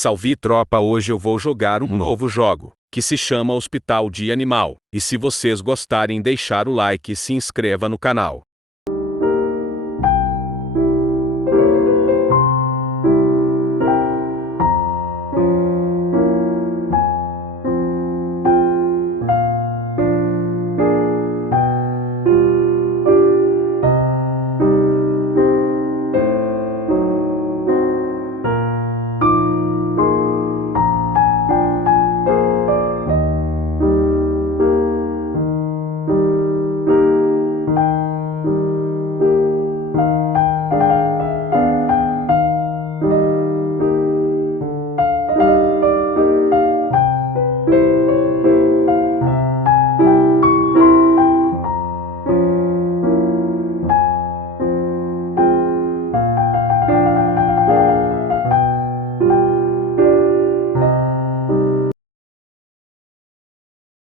Salve tropa, hoje eu vou jogar um novo jogo, que se chama Hospital de Animal, e se vocês gostarem deixar o like e se inscreva no canal.